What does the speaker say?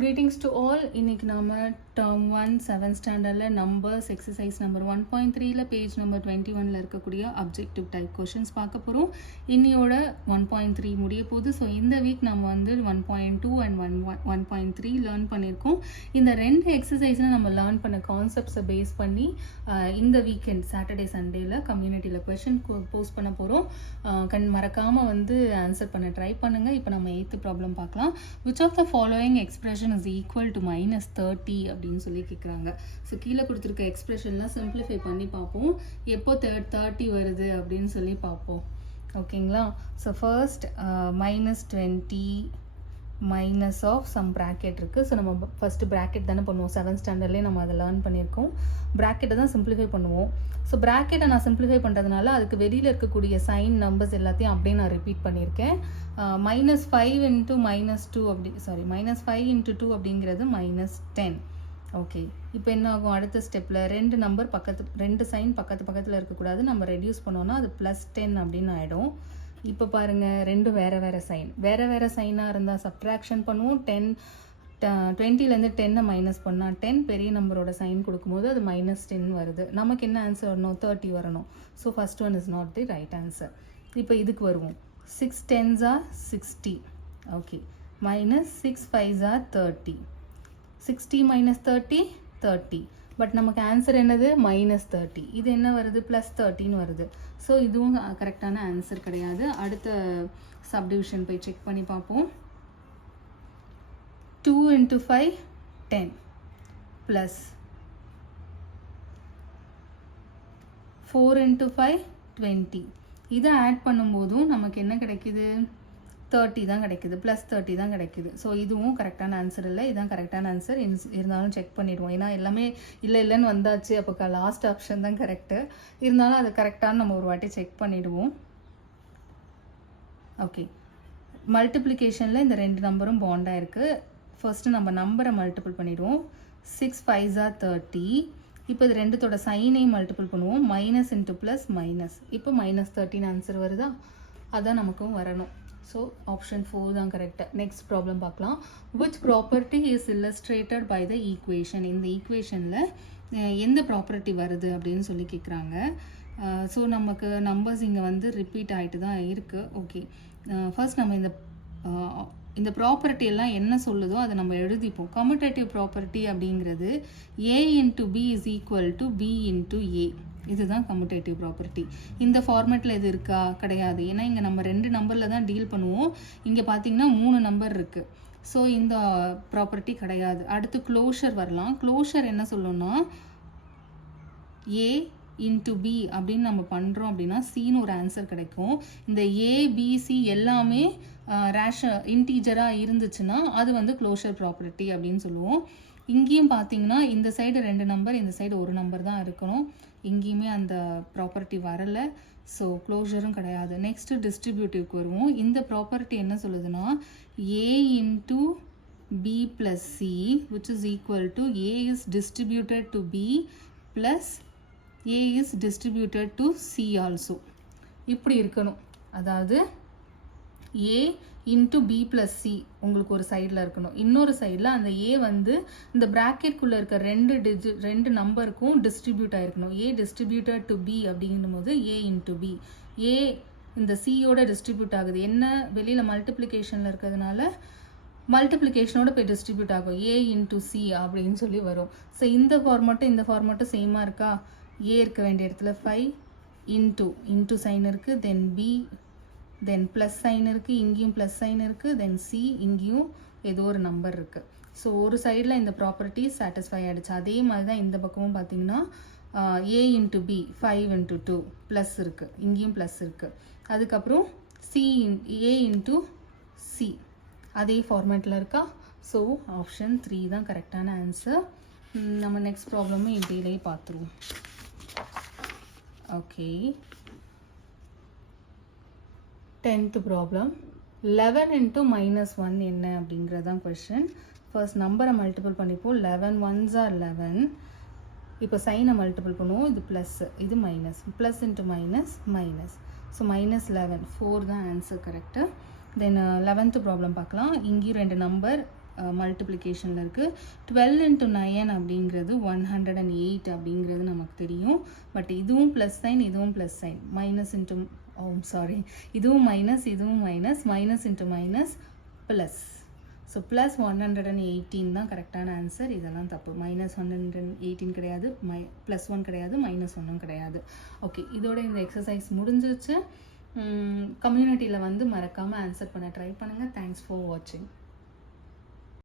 Greetings to all. இன்னைக்கு நாம term 1 7th standardல numbers exercise number 1.3ல page number 21ல இருக்கக்கூடிய objective type questions பார்க்க போறோம். இன்னியோட 1.3 முடிய போகுது. ஸோ இந்த வீக் நம்ம வந்து 1.2 and 1.3 லேர்ன் பண்ணியிருக்கோம். இந்த ரெண்டு எக்ஸசைஸில் நம்ம லேர்ன் பண்ண கான்செப்ட்ஸை பேஸ் பண்ணி இந்த வீக்கெண்ட் சாட்டர்டே சண்டேல கம்யூனிட்டியில் கொஷின் போஸ்ட் பண்ண போகிறோம். மறக்காமல் வந்து ஆன்சர் பண்ண ட்ரை பண்ணுங்கள். இப்போ நம்ம 8th ப்ராப்ளம் பார்க்கலாம். Which of the following expression is equal to -30 அப்படின்னு சொல்லி கேட்குறாங்க. ஸோ கீழே கொடுத்துருக்க எக்ஸ்பிரஷன்லாம் சிம்பிளிஃபை பண்ணி பார்ப்போம். எப்போ 30 வருது அப்படின்னு சொல்லி பார்ப்போம். ஓகேங்களா? So first -20 minus of sum bracket இருக்குது. ஸோ நம்ம ஃபஸ்ட்டு ப்ராக்கெட் தானே பண்ணுவோம். 7th ஸ்டாண்டர்ட்லேயே நம்ம அதை லேர்ன் பண்ணியிருக்கோம். ப்ராக்கெட்டை தான் சிம்பிளிஃபை பண்ணுவோம். ஸோ ப்ராக்கெட்டை நான் சிம்பிளிஃபை பண்ணுறதுனால அதுக்கு வெளியில் இருக்கக்கூடிய சைன் நம்பர்ஸ் எல்லாத்தையும் அப்படியே நான் ரிப்பீட் பண்ணியிருக்கேன். -5 இன்ட்டு -2 அப்படி -5 இன்ட்டு 2 அப்படிங்கிறது -10. ஓகே, இப்போ என்ன ஆகும்? அடுத்த ஸ்டெப்பில் ரெண்டு சைன் பக்கத்தில் இருக்கக்கூடாது. நம்ம ரெடியூஸ் பண்ணோன்னா அது +10 அப்படின்னு ஆகிடும். இப்போ பாருங்கள், ரெண்டு வேறு சைனாக இருந்தால் சப்ட்ராக்ஷன் பண்ணுவோம். 20லேருந்து 10 மைனஸ் பண்ணால் 10 பெரிய நம்பரோட சைன் கொடுக்கும்போது அது -10 வருது. நமக்கு என்ன ஆன்சர் வரணும்? 30 வரணும். So first one is not the right answer. இப்போ இதுக்கு வருவோம். 6 10s are 60. Okay, -6 5s are 30. 60 - 30 30. But நமக்கு ஆன்சர் என்னது? -30. இது என்ன வருது? +13 வருது. ஸோ இதுவும் கரெக்டான ஆன்சர் கிடையாது. அடுத்த சப்டிவிஷன் போய் செக் பண்ணி பார்ப்போம். 2 × 5 10 ப்ளஸ் 4 × 5 20. இதை ஆட் பண்ணும்போதும் நமக்கு என்ன கிடைக்குது? 30 தான் கிடைக்குது. +30 தான் கிடைக்குது. ஸோ இதுவும் கரெக்டான ஆன்சர் இல்லை. இதுதான் கரெக்டான ஆன்சர். இருந்தாலும் செக் பண்ணிடுவோம். ஏன்னா எல்லாமே இல்லைன்னு வந்தாச்சு. அப்போ லாஸ்ட் ஆப்ஷன் தான் கரெக்டு. இருந்தாலும் அது கரெக்டான நம்ம ஒரு வாட்டி செக் பண்ணிடுவோம். ஓகே, மல்டிப்ளிகேஷனில் இந்த ரெண்டு நம்பரும் பாண்டாக இருக்குது. ஃபர்ஸ்ட்டு நம்ம நம்பரை மல்டிபிள் பண்ணிவிடுவோம். 6 5s are 30. இப்போ இது ரெண்டுத்தோட சைனையும் மல்டிபிள் பண்ணுவோம். Minus into plus minus. இப்போ -13 ஆன்சர் வருதா? அதான் நமக்கும் வரணும். ஸோ ஆப்ஷன் 4 தான் கரெக்டாக. நெக்ஸ்ட் ப்ராப்ளம் பார்க்கலாம். Which property is illustrated by the equation? இந்த ஈக்குவேஷனில் எந்த ப்ராப்பர்ட்டி வருது அப்படின்னு சொல்லி கேட்குறாங்க. ஸோ நமக்கு நம்பர்ஸ் இங்கே வந்து ரிப்பீட் ஆகிட்டு தான் இருக்குது. ஓகே, ஃபர்ஸ்ட் நம்ம இந்த ப்ராப்பர்ட்டி எல்லாம் என்ன சொல்லுதோ அதை நம்ம எழுதிப்போம். கம்யூட்டேட்டிவ் ப்ராப்பர்ட்டி அப்படிங்கிறது A × B = B × A. இதுதான் கம்யூட்டேட்டிவ் ப்ராப்பர்ட்டி. இந்த ஃபார்மேட்டில் இது இருக்கா? கிடையாது. ஏன்னா இங்கே நம்ம 2 நம்பரில் தான் டீல் பண்ணுவோம். இங்கே பார்த்தீங்கன்னா 3 நம்பர் இருக்குது. ஸோ இந்த ப்ராப்பர்ட்டி கிடையாது. அடுத்து க்ளோஷர் வரலாம். க்ளோஷர் என்ன சொல்லணும்னா A × B அப்படின்னு நம்ம பண்ணுறோம் அப்படின்னா Cன்னு ஒரு ஆன்சர் கிடைக்கும். இந்த A B C எல்லாமே இன்டீஜராக இருந்துச்சுன்னா அது வந்து க்ளோஷர் ப்ராப்பர்ட்டி அப்படின்னு சொல்லுவோம். இங்கேயும் பார்த்தீங்கன்னா இந்த சைடு 2 நம்பர், இந்த சைடு 1 நம்பர் தான் இருக்கணும். இங்கேயுமே அந்த ப்ராப்பர்ட்டி வரலை. ஸோ க்ளோஷரும் கிடையாது. நெக்ஸ்ட்டு டிஸ்ட்ரிபியூட்டிவ்க்கு வருவோம். இந்த ப்ராப்பர்ட்டி என்ன சொல்லுதுன்னா A × B + C which is equal to A is distributed to B plus A is distributed to C also. இப்படி இருக்கணும். அதாவது A × B + C உங்களுக்கு ஒரு சைடில் இருக்கணும். இன்னொரு சைடில் அந்த A வந்து இந்த ப்ராக்கெட்குள்ளே இருக்க ரெண்டு நம்பருக்கும் distribute ஆகிருக்கணும். A distributed to B அப்படிங்கும் போது A × B. A இந்த Cயோட டிஸ்ட்ரிபியூட் ஆகுது. என்ன? வெளியில் மல்டிப்ளிகேஷனில் இருக்கிறதுனால மல்டிப்ளிகேஷனோட போய் டிஸ்ட்ரிபியூட் ஆகும். A × C அப்படின்னு சொல்லி வரும். ஸோ இந்த ஃபார்மேட்டும் சேமாக இருக்கா? A இருக்க வேண்டிய இடத்துல 5 இன்ட்டு சைன் இருக்குது. தென் B, தென் ப்ளஸ் சைன் இருக்குது. இங்கேயும் ப்ளஸ் சைன் இருக்குது. தென் C, இங்கேயும் ஏதோ ஒரு நம்பர் இருக்குது. ஸோ ஒரு சைடில் இந்த ப்ராப்பர்ட்டி சாட்டிஸ்ஃபை ஆகிடுச்சு. அதே மாதிரி தான் இந்த பக்கமும் பார்த்தீங்கன்னா A × B 5 × 2 ப்ளஸ் இருக்குது. இங்கேயும் ப்ளஸ் இருக்குது. அதுக்கப்புறம் A × C அதே ஃபார்மேட்டில் இருக்கா? ஸோ ஆப்ஷன் 3 தான் கரெக்டான ஆன்சர். நம்ம நெக்ஸ்ட் ப்ராப்ளமும் இதே பார்த்துருவோம். Okay, 10th problem. 11 × -1 என்ன அப்படிங்கிறது தான் கொஷின். ஃபர்ஸ்ட் நம்பரை மல்டிபிள் பண்ணிப்போம். 11 1s are 11. இப்போ சைனை மல்டிபிள் பண்ணுவோம். இது ப்ளஸ், இது minus. Plus into minus minus. So -11 4 தான் ஆன்சர் கரெக்டு. தென் 11th ப்ராப்ளம் பார்க்கலாம். இங்கேயும் 2 நம்பர், மல்டிப்ளிகேஷனில் இருக்குது. 12 into 9 அப்படிங்கிறது 108 அப்படிங்கிறது நமக்கு தெரியும். பட் இதுவும் ப்ளஸ் சைன், இதுவும் plus sign, minus into sorry, இதுவும் மைனஸ், இதுவும் minus, minus into minus plus. So plus 118 தான் கரெக்டான ஆன்சர். இதெல்லாம் தப்பு. மைனஸ் 118 கிடையாது, ப்ளஸ் 1 கிடையாது, மைனஸ் 1 கிடையாது. ஓகே, இதோட இந்த எக்ஸசைஸ் முடிஞ்சிருச்சு. கம்யூனிட்டியில் வந்து மறக்காமல் ஆன்சர் பண்ண ட்ரை பண்ணுங்கள். தேங்க்ஸ் ஃபார் வாட்சிங்.